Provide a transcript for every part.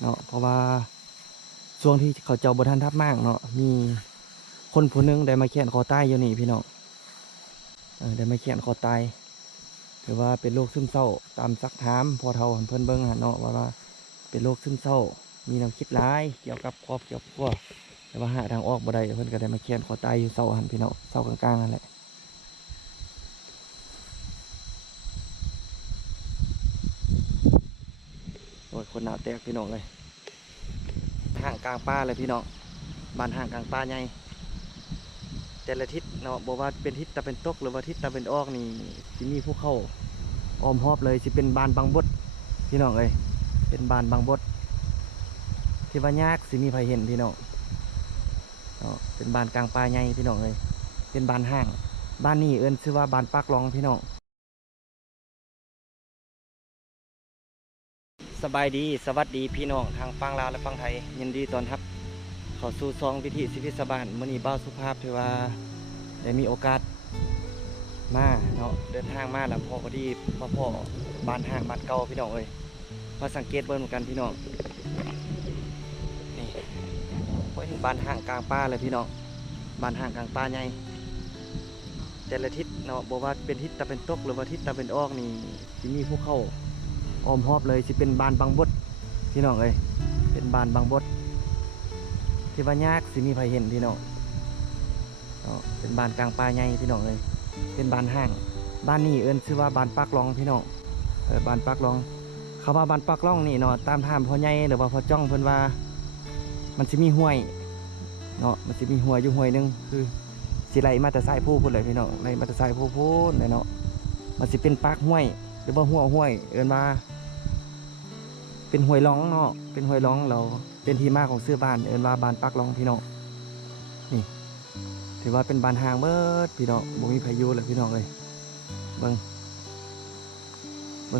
เนาะเพราะว่าช่วงที่เขาเจ้าบ่ทันทับมากเนาะมีคนผู้หนึงได้มาแขวนคอตายอยู่นี่พี่น้องได้มาแขวนคอตายถือว่าเป็นโรคซึมเศร้าตามซักถามพอเท่าเพิ่นเบิ่งหั่นเนาะว่าเป็นโรคซึมเศร้ามีแนวคิดร้ายเกี่ยวกับครอบเกี่ยวกับครัวแต่ว่าหาทางออกบ่ได้เพิ่นก็ได้มาแขวนคอตายอยู่เสาหันพี่น้องเสากลางๆนั่นแหละโอ้ยคนหนาวแตกพี่น้องเลยห่างกลางป่าเลยพี่น้องบ้านห่างกลางป่าใหญ่แต่ละทิศเนาะบอกว่าเป็นทิศตะเป็นตกหรือว่าทิศตะเป็นออกนี่สิมีภูเขาอ้อมรอบเลยสิเป็นบ้านบางบดพี่น้องเลยเป็นบ้านบางบดที่ว่ายากสิมีไผเห็นพี่น้องเนาะเป็นบ้านกลางป่าใหญ่พี่น้องเลยเป็นบ้านห้างบ้านนี้เอิ้นชื่อว่าบ้านปากหลองพี่น้องสบายดีสวัสดีพี่น้องทางฝั่งลาวและฝั่งไทยยินดีต้อนรับเข้าสู่ซองวิถีชีวิตชาวบ้านมื้อนี้บ่าวสุภาพที่ว่าได้มีโอกาสมาเนาะเดินทางมาแล้วพอดีมาพ่อบ้านห้างบ้านเก่าพี่น้องเอ้ยมาสังเกตเบิ่งเหมือนกันพี่น้องนี่พอถึงบ้านห้างกลางป่าเลยพี่น้องบ้านห้างกลางป่าใหญ่แต่ละทิศเนาะบอกว่าเป็นทิศตะเป็นตกหรือว่าทิศตะเป็นออกนี่สิมีภูเขาอ้อมรอบเลยสิเป็นบ้านบางบดพี่น้องเอ้ยเป็นบ้านบางบดที่ว่ายากสิมีไผเห็นพี่น้องเนาะเป็นบ้านกลางป่าใหญ่พี่น้องเอ้ยเป็นบ้านห้างบ้านนี้เอิ้นชื่อว่าบ้านปากหลองพี่น้องบ้านปากหลองเขาว่าบ้านปากหลองนี่เนาะตามถามพ่อใหญ่หรือว่าพ่อจ้องเพิ่นว่ามันสิมีห้วยเนาะมันสิมีห้วยอยู่ห้วยนึงคือสิไหลมาแต่สายผู้พุ่นเลยพี่น้องไหลมาแต่สายผู้พุ่นเลยเนาะมันสิเป็นปากห้วยหรือว่าหัวห้วยเอิ้นว่าเป็นห้วยร้องเนาะเป็นห้วยร้องเราเป็นที่มาของชื่อบ้านเอิ้นว่าบ้านปากหลองพี่น้องนี่ถือว่าเป็นบ้านห่างเบิดพี่น้องบ่มีพายุเลยพี่น้องเลยเบิ่ง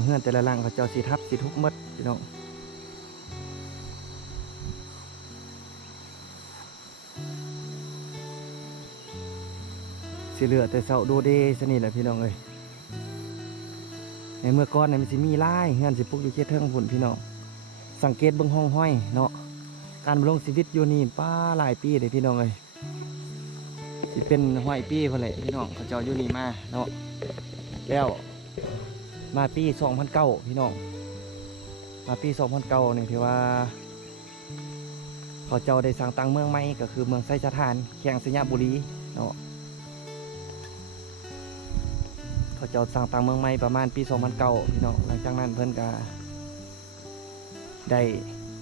เฮือนแต่ละหลังเขาเจ้าสีทับสีทุกมดพี่น้องสีเหลือแต่เสาโดเดสนิทแหละพี่น้องเลยในเมื่อก่อนเนี่ยมันสิมีไล่เฮือนสิปลูกอยู่เขตเทิงพุ่นพี่น้องสังเกตเบิ่งห้องห้อยเนาะการดำรงชีวิตอยู่นี่ป้าหลายปีเลยพี่น้องเลยสิเป็นห้อยปีพุ่นแหละพี่น้องเขาเจ้าอยู่นี่มาเนาะแล้วมาปี2009พี่น้องมาปี2009นี่ถือว่าเขาเจ้าได้สร้างตั้งเมืองใหม่ก็คือเมืองไซสถานแข่งสยามบุรีเนาะเขาเจ้าสร้างตั้งเมืองใหม่ประมาณปี2009พี่น้องหลังจากนั้นเพิ่นก็ได้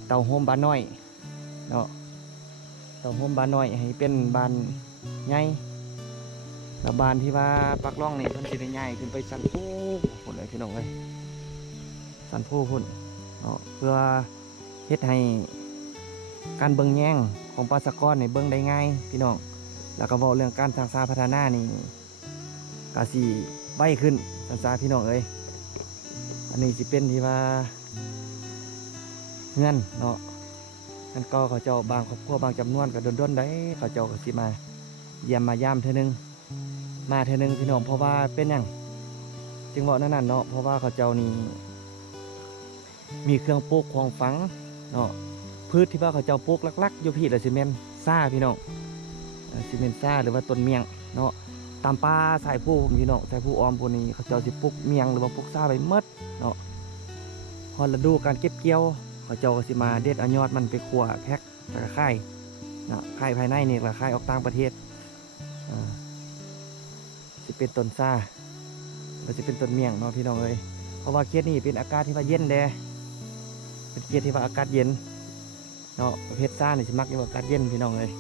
เตาโฮมบ้านน้อยเนาะเตาโฮมบ้านน้อยให้เป็นบ้านใหญ่แล้วบ้านที่ว่าปักล่องนี่เพิ่นสิได้ใหญ่ขึ้นไปสันผู้พุ่นเลยพี่น้องเอ้ยสันผู้พุ่นเนาะเพื่อเฮ็ดให้การเบิ่งแย่งของประชากรในเบิ่งได้ง่ายพี่น้องแล้วก็เว้าเรื่องการสร้างสาพัฒนานี่ก็สิไวขึ้นสาพี่น้องเอ้ยอันนี้สิเป็นที่ว่าเงินเนาะนั่นก็เขาเจ้าบางครอบครัวบางจำนวนก็ด้นได้เขาเจ้าก็สิมาเยี่ยมมาย่ามเท่านึงมาเท่านึงพี่น้องเพราะว่าเป็นอย่างจึงบอกนั่นเนาะเพราะว่าเขาเจ้านี่มีเครื่องปลูกของฝังเนาะพืชที่ว่าเขาเจ้าปลูกลักๆอยู่พี่ละซีเมนซ่าพี่น้องซีเมนซ่าหรือว่าต้นเมียงเนาะตามป่าสายผู้พี่น้องสายผู้ออมพวกนี้เขาเจ้าสิปลูกเมียงหรือว่าปลูกซ่าไปเมดเนาะพอฤดูการเก็บเกี่ยวเขาเจ้าก็สิมาเด็ดเอายอดมันไปขั่วแพ็คแล้วก็ค่ายนะค่ายภายในนี่ละค่ายออกต่างประเทศสิเป็นต้นซ่าหรือสิเป็นต้นเมียงเนาะพี่น้องเลยเพราะว่าเขตนี้เป็นอากาศที่ว่าเย็นแดเป็นเขตที่ว่าอากาศเย็นเนาะประเภทซ่านี่สิมักอยู่อากาศเย็นพี่น้องเลย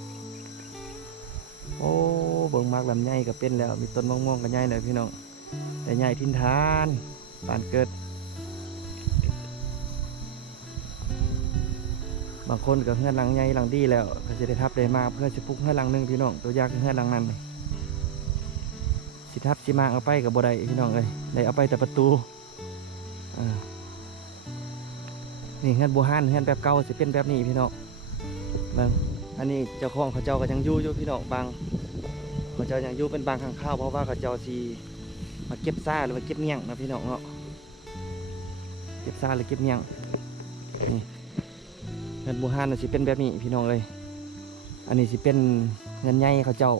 โอ้เบิ่งมากลำไยก็เป็นแล้วมีต้นม่วงๆก็ใหญ่เลยพี่น้องแต่ใหญ่ทินทานบ้านเกิดบางคนก็เฮือนหลังใหญ่หลังดีแล้วก็จะได้ทับได้มาเพื่อจะปลูกเฮือนหลังนึงพี่น้องตัวอยากเฮือนหลังนั้นสิทับสิมาเอาไปกับบ่ได้พี่น้องเลยได้เอาไปแต่ประตูนี่เฮือนโบราณเฮือนแบบเก่าสิเป็นแบบนี้พี่น้องบางอันนี้เจ้าของเขาเจ้าก็ยังอยู่พี่น้องบางเขาเจ้ายังอยู่เป็นบางครั้งข้าวเพราะว่าเขาเจ้าสิมาเก็บซ่าหรือมาเก็บเมี่ยงนะพี่น้องเนาะเก็บซ่าหรือเก็บเมี่ยงนี่ เงินบูฮานน่ะสิเป็นแบบนี้พี่น้องเลยอันนี้สิเป็นเงินใหญ่เขาเจ้า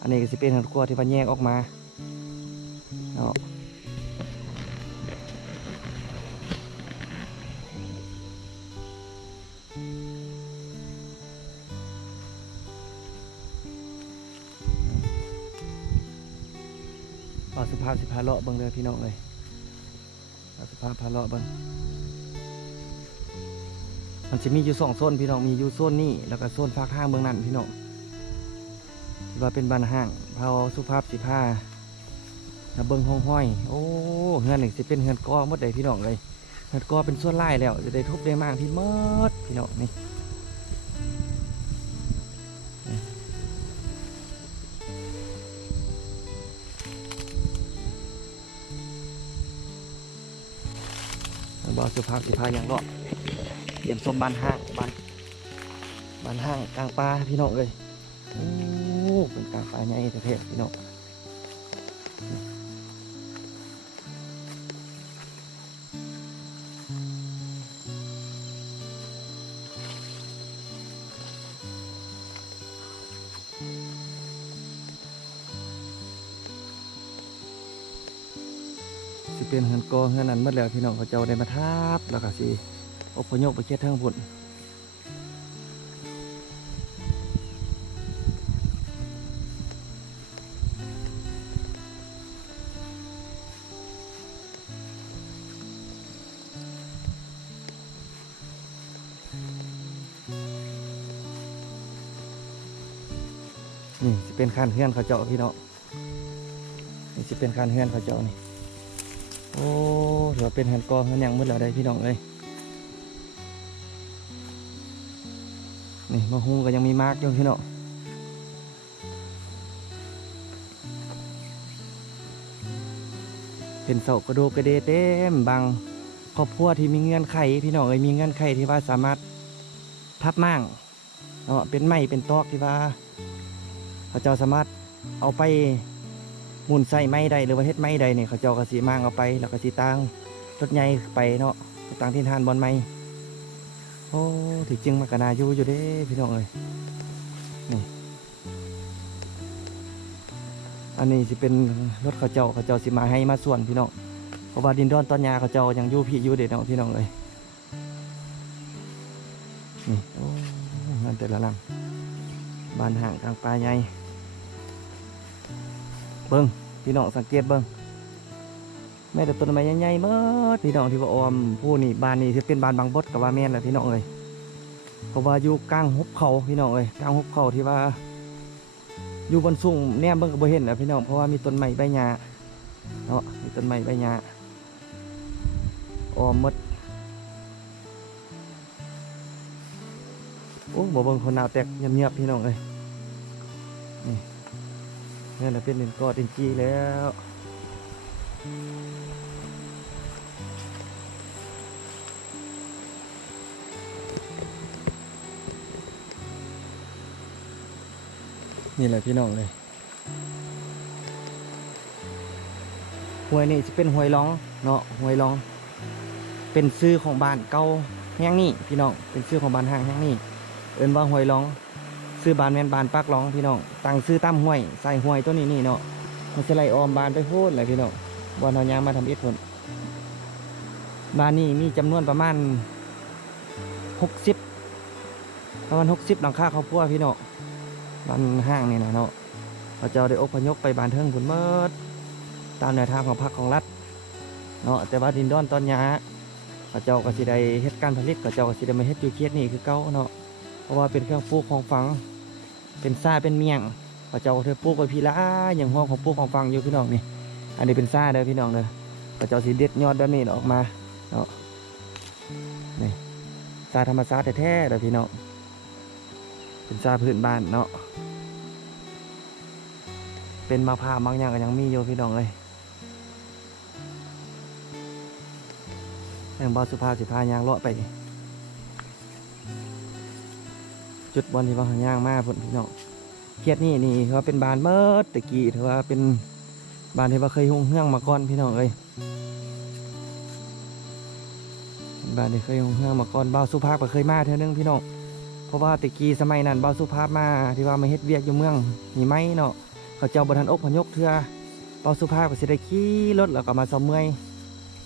อันนี้ก็สิเป็นเงินครัวที่พันแยกออกมาเนาะเอาสภาพสิพาเลาะเบิ่งเลยพี่น้องเลยเอาสภาพพาเลาะเบิ่งมันจะมีอยู่2 โซนพี่น้องมีอยู่โซนนี้แล้วก็โซนภาคห้างเบื้องนั้นพี่น้องที่ว่าเป็นบ้านห้างเผาสุภาพสิผ้าเบิ้งห้อยโอ้เฮือนนี่สิเป็นเฮือนกอหมดเลยพี่น้องเลยเฮือนกอเป็นส่วนไล่แล้วจะได้ทุบได้มากพี่มดพี่น้องนี่บ่สุภาพสิผ้าอย่างก็เตรียมส้มบ้านห้างบ้านห้างกลางป่าพี่น้องเลยโอ้เป็นกลางป่าใหญ่แท้ๆพี่น้องสิเป็นเฮือนกอเฮือนนั้นหมดแล้วพี่น้องเขาเจ้าได้มาทับแล้วก็สิอพยพไปเขตเทิงพุ่นนี่สิเป็นคานเฮือนเขาเจ้าพี่น้องนี่สิเป็นคานเฮือนเขาเจ้านี่โอ้ถือว่าเป็นเฮือนกอเฮือนหยังหมดแล้วได้พี่น้องเลยนี่มะฮุงก็ยังมีมากอยู่พี่น้องเป็นเสากระโดกกระเดเต็มบางครอบครัวที่มีเงื่อนไขพี่น้องมีเงื่อนไขที่ว่าสามารถทับมั่งเนาะเป็นไม้เป็นตอกที่ว่าเขาเจ้าสามารถเอาไปหมุนใส่ไม้ใดหรือว่าเฮ็ดไม้ใดเนี่ยเขาเจ้าก็สีมั่งเอาไปแล้วก็สีตั้งรถใหญ่ไปเนาะตั้งที่ทานบอลไม้โอ้ที่จริงมันก็น่าอยู่เด้พี่น้องเลยนี่อันนี้สิเป็นรถเขาเจ้าสิมาให้มาส่วนพี่น้องเพราะว่าดินดอนตอนยาเขาเจ้ายังอยู่พี่อยู่เด็ดเนาะพี่น้องเลยนี่โอ้เงินแต่ละหลังบ้านห่างกลางป่าใหญ่เบิ้งพี่น้องสังเกตเบิ้งแม่แต่ต้นไม้ใหญ่ๆเมื่อพี่น้องที่ว่าออมผู้นี่บ้านนี้จะเป็นบ้านบางบดกับว่าแม่นแหละพี่น้องเลยเพราะว่าอยู่กลางหุบเขาพี่น้องเลยกลางหุบเขาที่ว่าอยู่บนสูงแนมเบิ้งก็บ่เห็นนะพี่น้องเพราะว่ามีต้นไม้ใบหญ้าเนาะมีต้นไม้ใบหญ้าออมหมดโอ้บ่เบิ้งคนหนาวแตกเงียบๆพี่น้องเลยนี่แหละเป็นดินกอดินจีแล้วนี่แหละพี่น้องเลยห้วยนี่จะเป็นห้วยร้องเนาะห้วยร้องเป็นชื่อของบ้านเก่าแห่งนี้พี่น้องเป็นชื่อของบ้านห้างแห่งนี้เอิ้นว่าห้วยร้องซื้อบ้านแม่นบ้านปากร้องพี่น้องตั้งซื้อตั้มห้วยใส่ห้วยตัวนี้นี่เนาะมันจะไหลออมบ้านไปโพดเลยพี่น้องบอลเอายางมาทำอิฐผลบ้านนี้มีจำนวนประมาณ60หลังคาครอบครัวพี่น้องบ้านห้างนี่นะเนาะเราจะได้อพยพไปบ้านเทิงผุนเมื่อตามแนวทางของพรรคของรัฐเนาะแต่ว่าดินดอนตอนยาเขาเจ้าก็สิได้เฮ็ดการผลิตเขาเจ้าก็สิได้มาเฮ็ดอยู่เขตนี่คือเก่าเนาะเพราะว่าเป็นเครื่องปลูกของฝังเป็นซ่าเป็นเมียงเขาเจ้าก็เธอปลูกไว้พี่ละอย่างห้องของปลูกของฝังอยู่พี่น้องนี่อันนี้เป็นซ่าเด้อพี่น้องเด้อเขาเจ้าสิเด็ดยอดแบบนี้ออกมาเนาะนี่ซ่าธรรมชาติแท้ๆเด้อพี่น้องเป็นซ่าพื้นบ้านเนาะเป็นมะพร้าวบางอย่างก็ยังมีอยู่พี่น้องเลยอย่างบอสุภาสิพายางเลาะไปจุดบอลที่ว่าหางยางมากพี่น้องเขียดนี่ถือว่าเป็นบานเมื่อตะกี้ถือว่าเป็นบานที่ว่าเคยหุ่งเฮื่องมาก่อนพี่น้องเลย บ้านนี้เคยเฮืองมาก่อนบ่าวสุภาพก็เคยมาเท่านึงพี่น้องเพราะว่าตะกี้สมัยนั้นบ่าวสุภาพมาที่ว่ามาเฮ็ดเวียกอยู่เมืองมีไม้เนาะเขาเจ้าบ่ทันอพยพเทื่อบ่าวสุภาพก็สิได้ขี่รถแล้วก็มาซ้อมเมื่อย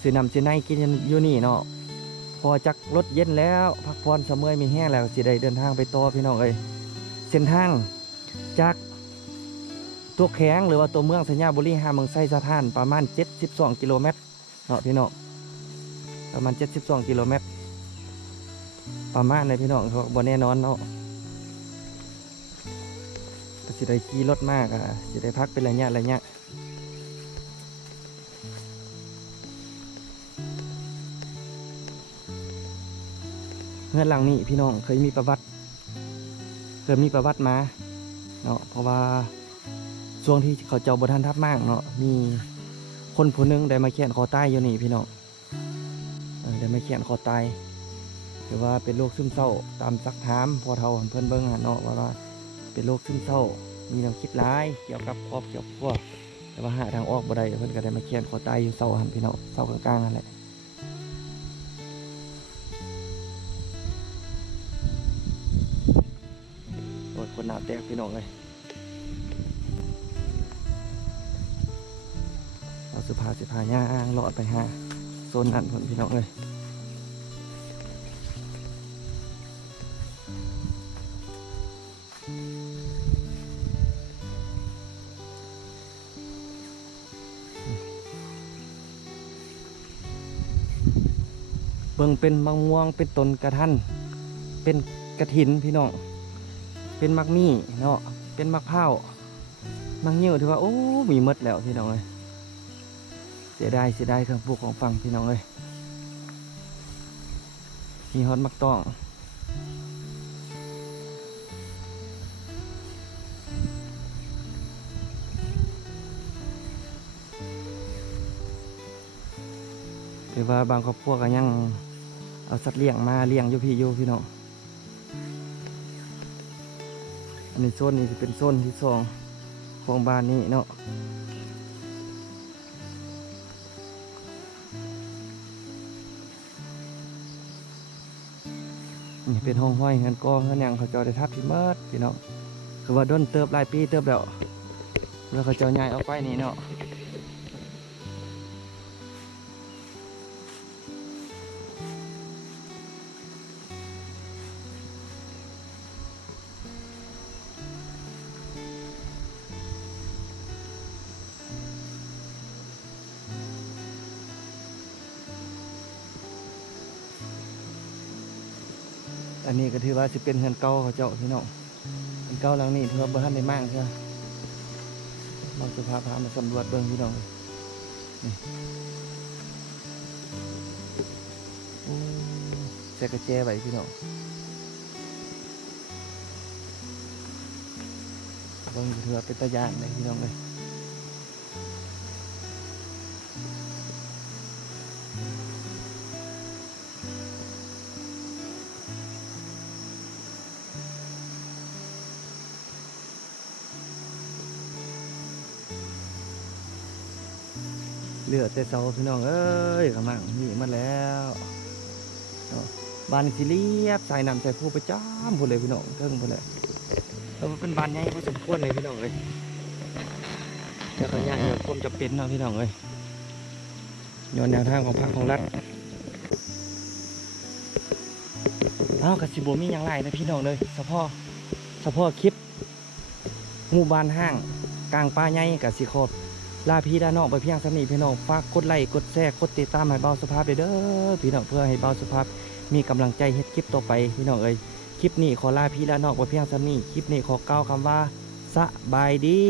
ซื้อน้ำซื้อในกินอยู่นี่เนาะพอจักรถเย็นแล้วพักผ่อนซ้อมเมื่อยมีแห้งแล้วสิได้เดินทางไปต่อพี่น้องเอ้ยเส้นทางจากตัวแข็งหรือว่าตัวเมืองสัญญาบุรีหาเมืองไซสะท่านประมาณ72กิโลเมตรเนาะพี่น้องประมาณ72กิโลเมตรประมาณในพี่น้องเขาบ่แน่นอนเนาะสิได้ขี่รถมากอ่ะสิได้พักเป็นระยะเงื่อนหลังนี้พี่น้องเคยมีประวัติมาเนาะเพราะว่าช่วงที่เขาเจ้าบ่ทันทับมากเนาะมีคนผู้หนึงได้มาเขียนคอตายอยู่นี่พี่น้องได้มาเขียนคอตายหรือว่าเป็นโรคซึมเศร้าตามซักถามพอเท่าเพิ่นเบิ่งเนาะว่าเป็นโรคซึมเศร้ามีแนวคิดร้ายเกี่ยวกับครอบครัวแต่ว่าหาทางออกบ่ได้เพิ่นก็ได้มาเขียนคอตายอยู่เศร้าหันพี่น้องเศร้ากลางๆนั่นแหละโอ้ยคนหนาวแตกพี่น้องเลยเราสิพาย่างเลาะไปหาโซนนั้นเพิ่นพี่น้องเลยเบิ่งเป็นมะม่วงเป็นต้นกระทันเป็นกระถินพี่น้องเป็นมักมี่เนาะเป็นมักพร้าวมักเงี้ยวที่ว่าโอ้มีหมดแล้วพี่น้องเลยเสียดายเครื่องปลูกของฟังพี่น้องเลยมีฮอตมักต้องหรือว่าบางครอบครัวก็ยังเอาสัตว์เลี้ยงมาเลี้ยงอยู่พี่น้องอันนี้โซนนี้จะเป็นโซนที่สองของบ้านนี้เนาะนี่เป็นห้องห้อยเงินกองเงินยังเขาเจ้าได้ทับที่เมิดพี่น้องคือว่าด้นเติบหลายปีเติบแล้วเขาเจ้าใหญ่เอาไปนี่เนาะอันนี้ก็ถือว่าจะเป็นเงินเก่าเขาเจ้าพี่น้องเงินเก่าหลังนี้ถือว่าบ้านได้มากใช่ไหมเราจะพามาสำรวจเบื้องพี่น้องนี่ใส่กระแจไว้พี่น้องเบื้องถือว่าเป็นตะยานเลยพี่น้องเลยเหลือแต่เสาพี่น้องเอ้ยกำลังนี่มาแล้วบ้านสิเรียบใส่น้ำใส่ผู้ประจำพูดเลยพี่น้องเทิงพูดเลยแล้วเป็นบ้านใหญ่พอสมควรเลยพี่น้องเลยแต่ขยะเนี่ยคนจะเป็นเนาะพี่น้องเลยย้อนแนวทางของพรรคของรัฐกสิบมีอย่างไรนะพี่น้องเลยเฉพาะคลิปหมู่บ้านห้างกลางป่าใหญ่กับสิขอบลาพี่ด้านนอกไปเพียงสำนีพี่น้องฝากกดไลค์กดแชร์กดติดตามให้เบาสุภาพเด้อพี่น้องเพื่อให้เบาสุภาพมีกำลังใจเฮ็ดคลิปต่อไปพี่น้องเอ้ยคลิปนี้ขอลาพี่ด้านนอกไปเพียงสำนีคลิปนี้ขอกล่าวคำว่าสบายดี